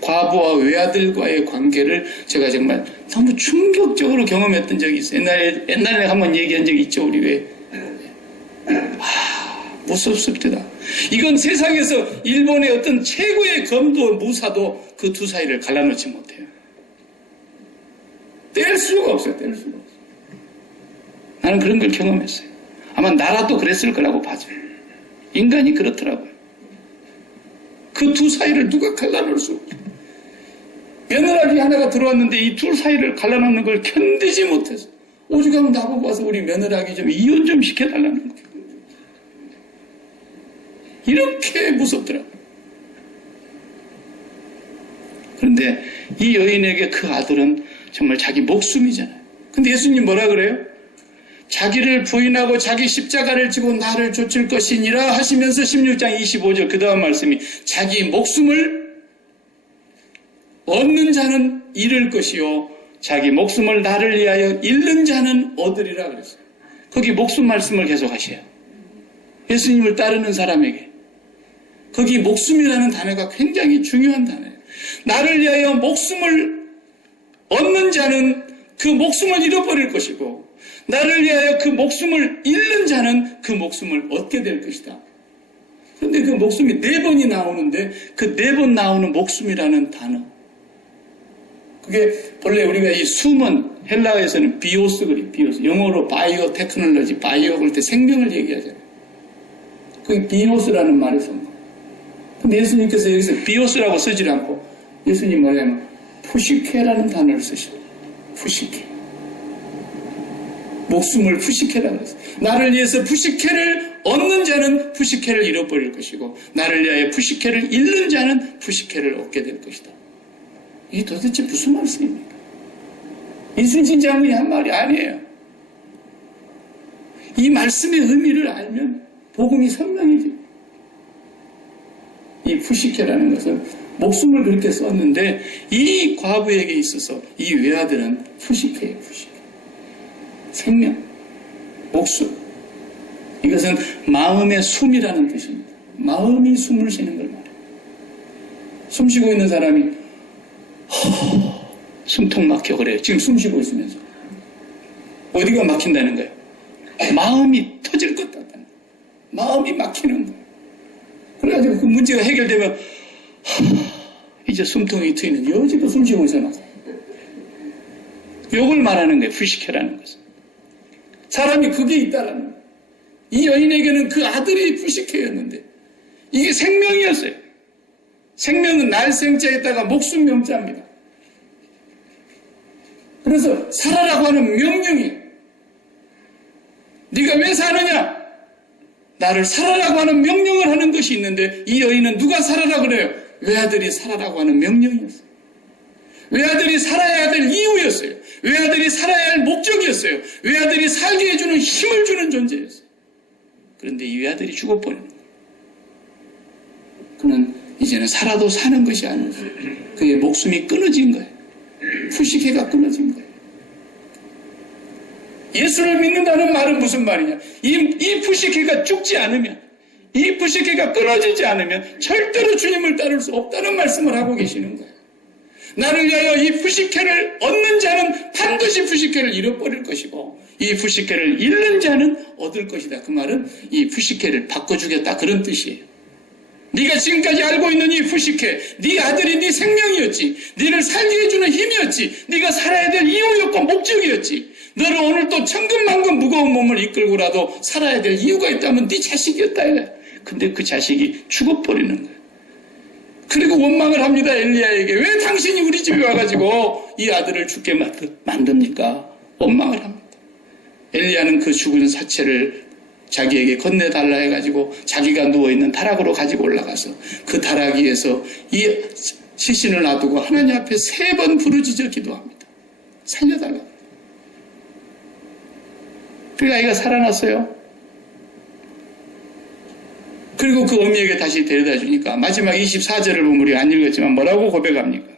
과부와 외아들과의 관계를 제가 정말 너무 충격적으로 경험했던 적이 있어요. 옛날에 한번 얘기한 적이 있죠. 우리 왜 무섭습니다. 이건 세상에서 일본의 어떤 최고의 검도 무사도 그 두 사이를 갈라놓지 못해요. 뗄 수가 없어요. 뗄 수가 없어요. 나는 그런 걸 경험했어요. 아마 나라도 그랬을 거라고 봐요. 인간이 그렇더라고요. 그 두 사이를 누가 갈라놓을 수 없죠. 며느라기 하나가 들어왔는데 이 둘 사이를 갈라놓는 걸 견디지 못해서 오죽하면 나보고 와서 우리 며느라기 좀 이혼 좀 시켜달라는 거예요. 이렇게 무섭더라고요. 그런데 이 여인에게 그 아들은 정말 자기 목숨이잖아요. 근데 예수님 뭐라 그래요? 자기를 부인하고 자기 십자가를 지고 나를 좇을 것이니라 하시면서 16장 25절 그 다음 말씀이 자기 목숨을 얻는 자는 잃을 것이요 자기 목숨을 나를 위하여 잃는 자는 얻으리라 그랬어요. 거기 목숨 말씀을 계속 하셔요. 예수님을 따르는 사람에게 거기 목숨이라는 단어가 굉장히 중요한 단어예요. 나를 위하여 목숨을 얻는 자는 그 목숨을 잃어버릴 것이고 나를 위하여 그 목숨을 잃는 자는 그 목숨을 얻게 될 것이다. 그런데 그 목숨이 4번이 나오는데 그 4번 나오는 목숨이라는 단어 그게 본래 우리가 이 숨은 헬라어에서는 비오스 그래요. 비오스. 영어로 바이오 테크놀로지 바이오 그럴 때 생명을 얘기하잖아요. 그게 비오스라는 말을 쓴 거예요. 근데 예수님께서 여기서 비오스라고 쓰지 않고 예수님 뭐냐면 푸시케라는 단어를 쓰셔. 푸시케. 목숨을 푸시케라고 했어요. 나를 위해서 푸시케를 얻는 자는 푸시케를 잃어버릴 것이고 나를 위하여 푸시케를 잃는 자는 푸시케를 얻게 될 것이다. 이게 도대체 무슨 말씀입니까? 이순신 장군이 한 말이 아니에요. 이 말씀의 의미를 알면 복음이 선명해집니다. 이 푸시케라는 것은 목숨을 그렇게 썼는데 이 과부에게 있어서 이 외아들은 푸시케예요. 푸시케. 생명, 목숨. 이것은 마음의 숨이라는 뜻입니다. 마음이 숨을 쉬는 걸 말해요. 숨 쉬고 있는 사람이 숨통 막혀 그래요. 지금 숨 쉬고 있으면서. 어디가 막힌다는 거예요? 마음이 터질 것 같다는 거예요. 마음이 막히는 거예요. 그래가지고 그 문제가 해결되면 이제 숨통이 트이는 여지도 숨 쉬고 있어요. 요걸 말하는 거예요. 푸시케라는 것은. 사람이 그게 있다라는 거예요. 이 여인에게는 그 아들이 푸시케였는데 이게 생명이었어요. 생명은 날생자에다가 목숨 명자입니다. 그래서 살아라고 하는 명령이에요. 네가 왜 사느냐? 나를 살아라고 하는 명령을 하는 것이 있는데 이 여인은 누가 살아라 그래요? 외아들이 살아라고 하는 명령이었어요. 외아들이 살아야 될 이유였어요. 외아들이 살아야 할 목적이었어요. 외아들이 살게 해주는 힘을 주는 존재였어요. 그런데 이 외아들이 죽어버리는 거예요. 그는 이제는 살아도 사는 것이 아니고 그의 목숨이 끊어진 거예요. 푸시케가 끊어진 거예요. 예수를 믿는다는 말은 무슨 말이냐? 이 푸시케가 죽지 않으면, 이 푸시케가 끊어지지 않으면 절대로 주님을 따를 수 없다는 말씀을 하고 계시는 거예요. 나를 위하여 이 푸시케를 얻는 자는 반드시 푸시케를 잃어버릴 것이고 이 푸시케를 잃는 자는 얻을 것이다. 그 말은 이 푸시케를 바꿔주겠다 그런 뜻이에요. 네가 지금까지 알고 있는 이 푸시케, 네 아들이 네 생명이었지, 네를 살게 해주는 힘이었지, 네가 살아야 될 이유였고 목적이었지, 너를 오늘 또 천근만근 무거운 몸을 이끌고라도 살아야 될 이유가 있다면 네 자식이었다 이거야. 근데 그 자식이 죽어버리는 거야. 그리고 원망을 합니다. 엘리야에게. 왜 당신이 우리 집에 와가지고 이 아들을 죽게 만듭니까? 원망을 합니다. 엘리야는 그 죽은 사체를 자기에게 건네달라 해가지고 자기가 누워있는 다락으로 가지고 올라가서 그 다락 위에서 이 시신을 놔두고 하나님 앞에 3번 부르짖어 기도합니다. 살려달라. 그 아이가 살아났어요. 그리고 그 어미에게 다시 데려다 주니까 마지막 24절을 보면 우리가 안 읽었지만 뭐라고 고백합니까?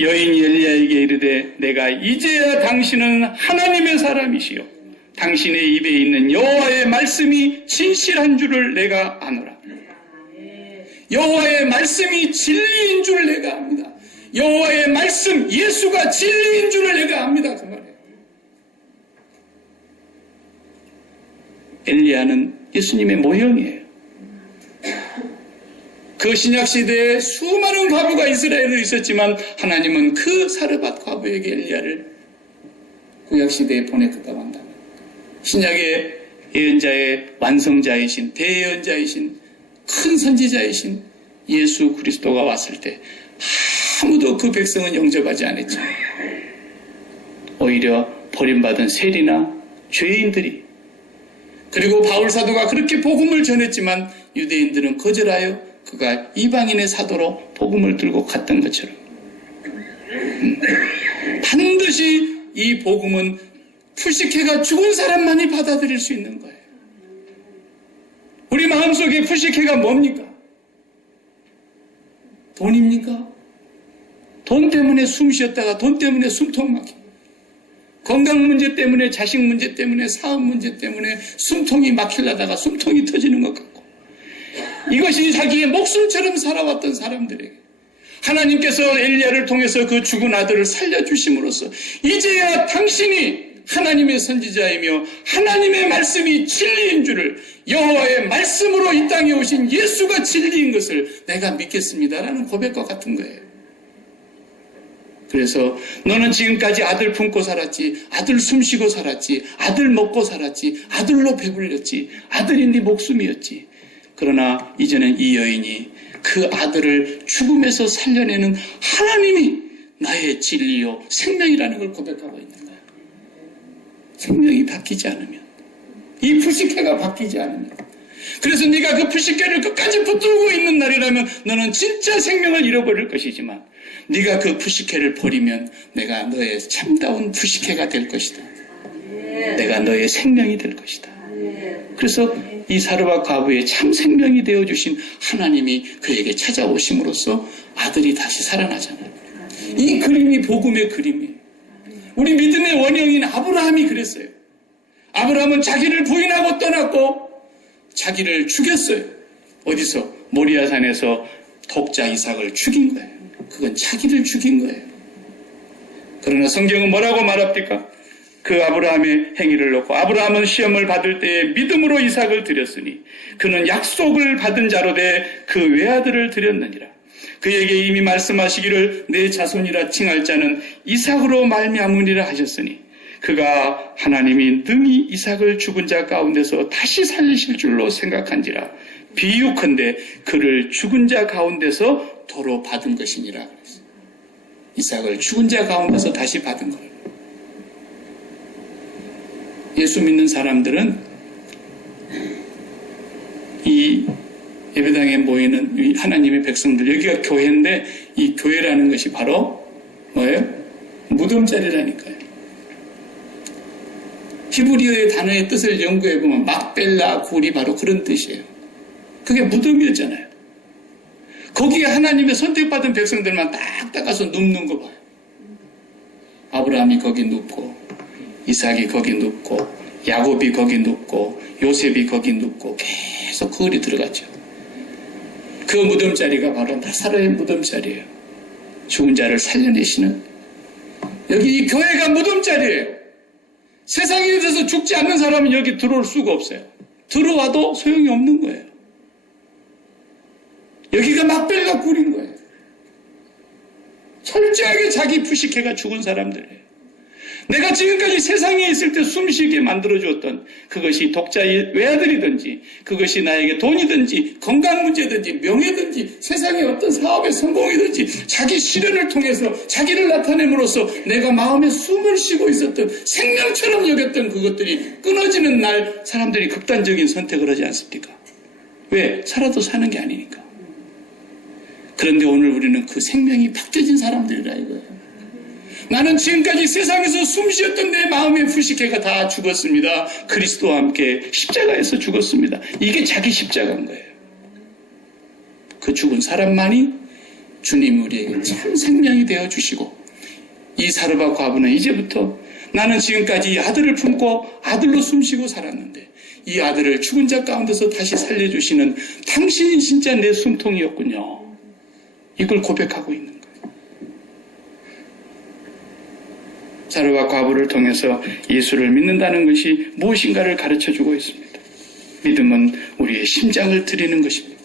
여인이 엘리야에게 이르되 내가 이제야 당신은 하나님의 사람이시요 당신의 입에 있는 여호와의 말씀이 진실한 줄을 내가 아노라. 여호와의 말씀이 진리인 줄 내가 압니다. 여호와의 말씀 예수가 진리인 줄을 내가 압니다. 그 말이에요. 엘리야는 예수님의 모형이에요. 그 신약시대에 수많은 과부가 이스라엘에 있었지만 하나님은 그 사르밧 과부에게 엘리야를 구약시대에 보냈다고 한다. 신약의 예언자의 완성자이신 대예언자이신 큰 선지자이신 예수 그리스도가 왔을 때 아무도 그 백성은 영접하지 않았죠. 오히려 버림받은 세리나 죄인들이 그리고 바울 사도가 그렇게 복음을 전했지만 유대인들은 거절하여 그가 이방인의 사도로 복음을 들고 갔던 것처럼 반드시 이 복음은 푸시케가 죽은 사람만이 받아들일 수 있는 거예요. 우리 마음속에 푸시케가 뭡니까? 돈입니까? 돈 때문에 숨 쉬었다가 돈 때문에 숨통 막히고 건강 문제 때문에 자식 문제 때문에 사업 문제 때문에 숨통이 막히려다가 숨통이 터지는 것 같고 이것이 자기의 목숨처럼 살아왔던 사람들에게 하나님께서 엘리야를 통해서 그 죽은 아들을 살려주심으로써 이제야 당신이 하나님의 선지자이며 하나님의 말씀이 진리인 줄을 여호와의 말씀으로 이 땅에 오신 예수가 진리인 것을 내가 믿겠습니다라는 고백과 같은 거예요. 그래서 너는 지금까지 아들 품고 살았지, 아들 숨쉬고 살았지, 아들 먹고 살았지, 아들로 배불렸지, 아들이 네 목숨이었지. 그러나 이제는 이 여인이 그 아들을 죽음에서 살려내는 하나님이 나의 진리요 생명이라는 걸 고백하고 있는 거야. 생명이 바뀌지 않으면, 이 불식회가 바뀌지 않으면, 그래서 네가 그 불식회를 끝까지 붙들고 있는 날이라면 너는 진짜 생명을 잃어버릴 것이지만, 네가 그 불식회를 버리면 내가 너의 참다운 불식회가 될 것이다. 내가 너의 생명이 될 것이다. 그래서 이 사르밧 과부의 참 생명이 되어주신 하나님이 그에게 찾아오심으로써 아들이 다시 살아나잖아요. 이 그림이 복음의 그림이에요. 우리 믿음의 원형인 아브라함이 그랬어요. 아브라함은 자기를 부인하고 떠났고 자기를 죽였어요. 어디서? 모리아산에서 독자 이삭을 죽인 거예요. 그건 자기를 죽인 거예요. 그러나 성경은 뭐라고 말합니까? 그 아브라함의 행위를 놓고 아브라함은 시험을 받을 때에 믿음으로 이삭을 드렸으니 그는 약속을 받은 자로 돼 그 외아들을 드렸느니라. 그에게 이미 말씀하시기를 내 자손이라 칭할 자는 이삭으로 말미암으리라 하셨으니 그가 하나님이 능히 이삭을 죽은 자 가운데서 다시 살리실 줄로 생각한지라. 비유컨대 그를 죽은 자 가운데서 도로 받은 것이니라. 이삭을 죽은 자 가운데서 다시 받은 거예요. 예수 믿는 사람들은 이 예배당에 모이는 하나님의 백성들, 여기가 교회인데 이 교회라는 것이 바로 뭐예요? 무덤자리라니까요. 히브리어의 단어의 뜻을 연구해보면 막벨라 굴이 바로 그런 뜻이에요. 그게 무덤이었잖아요. 거기에 하나님의 선택받은 백성들만 딱 닦아서 눕는 거 봐요. 아브라함이 거기 눕고 이삭이 거기 눕고 야곱이 거기 눕고 요셉이 거기 눕고 계속 그 글이 들어갔죠. 그 무덤자리가 바로 나사로의 무덤자리예요. 죽은 자를 살려내시는, 여기 이 교회가 무덤자리예요. 세상에 대해서 죽지 않는 사람은 여기 들어올 수가 없어요. 들어와도 소용이 없는 거예요. 여기가 막벨라 굴인 거예요. 철저하게 자기 부식해가 죽은 사람들이에요. 내가 지금까지 세상에 있을 때 숨쉬게 만들어주었던 그것이 독자의 외아들이든지 그것이 나에게 돈이든지 건강 문제든지 명예든지 세상의 어떤 사업의 성공이든지 자기 실현을 통해서 자기를 나타냄으로써 내가 마음에 숨을 쉬고 있었던 생명처럼 여겼던 그것들이 끊어지는 날 사람들이 극단적인 선택을 하지 않습니까? 왜? 살아도 사는 게 아니니까. 그런데 오늘 우리는 그 생명이 바뀌어진 사람들이라 이거예요. 나는 지금까지 세상에서 숨쉬었던 내 마음의 불식해가 다 죽었습니다. 그리스도와 함께 십자가에서 죽었습니다. 이게 자기 십자가인 거예요. 그 죽은 사람만이 주님이 우리에게 참 생명이 되어주시고, 이 사르밧 과부는 이제부터 나는 지금까지 이 아들을 품고 아들로 숨쉬고 살았는데 이 아들을 죽은 자 가운데서 다시 살려주시는 당신이 진짜 내 숨통이었군요. 이걸 고백하고 있는 거예요. 사르밧 과부를 통해서 예수를 믿는다는 것이 무엇인가를 가르쳐주고 있습니다. 믿음은 우리의 심장을 드리는 것입니다.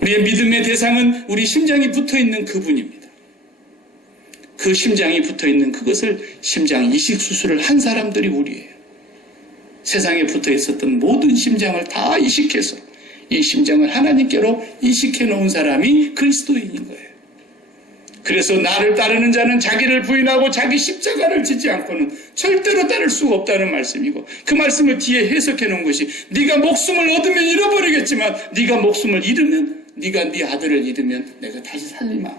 우리의 믿음의 대상은 우리 심장이 붙어있는 그분입니다. 그 심장이 붙어있는 그것을 심장 이식 수술을 한 사람들이 우리예요. 세상에 붙어있었던 모든 심장을 다 이식해서 이 심장을 하나님께로 이식해 놓은 사람이 그리스도인인 거예요. 그래서 나를 따르는 자는 자기를 부인하고 자기 십자가를 지지 않고는 절대로 따를 수가 없다는 말씀이고, 그 말씀을 뒤에 해석해 놓은 것이 네가 목숨을 얻으면 잃어버리겠지만 네가 목숨을 잃으면, 네가 네 아들을 잃으면 내가 다시 살리마.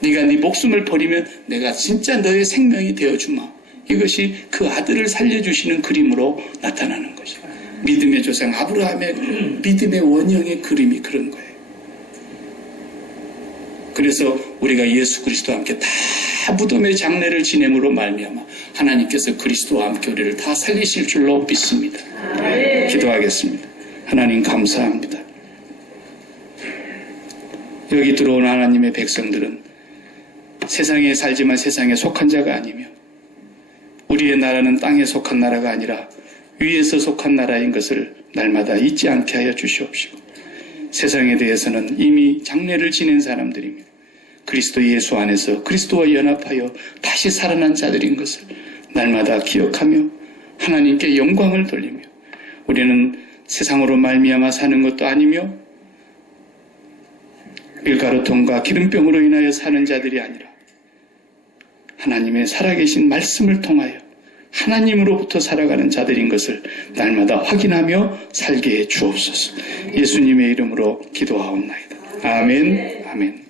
네가 네 목숨을 버리면 내가 진짜 너의 생명이 되어주마. 이것이 그 아들을 살려주시는 그림으로 나타나는 것이고, 믿음의 조상 아브라함의 믿음의 원형의 그림이 그런 거예요. 그래서 우리가 예수 그리스도와 함께 다 무덤의 장례를 지냄으로 말미암아 하나님께서 그리스도와 함께 우리를 다 살리실 줄로 믿습니다. 기도하겠습니다. 하나님 감사합니다. 여기 들어온 하나님의 백성들은 세상에 살지만 세상에 속한 자가 아니며 우리의 나라는 땅에 속한 나라가 아니라 위에서 속한 나라인 것을 날마다 잊지 않게 하여 주시옵시고, 세상에 대해서는 이미 장례를 지낸 사람들입니다. 그리스도 예수 안에서 그리스도와 연합하여 다시 살아난 자들인 것을 날마다 기억하며 하나님께 영광을 돌리며 우리는 세상으로 말미암아 사는 것도 아니며 밀가루통과 기름병으로 인하여 사는 자들이 아니라 하나님의 살아계신 말씀을 통하여 하나님으로부터 살아가는 자들인 것을 날마다 확인하며 살게 해 주옵소서. 예수님의 이름으로 기도하옵나이다. 아멘. 아멘.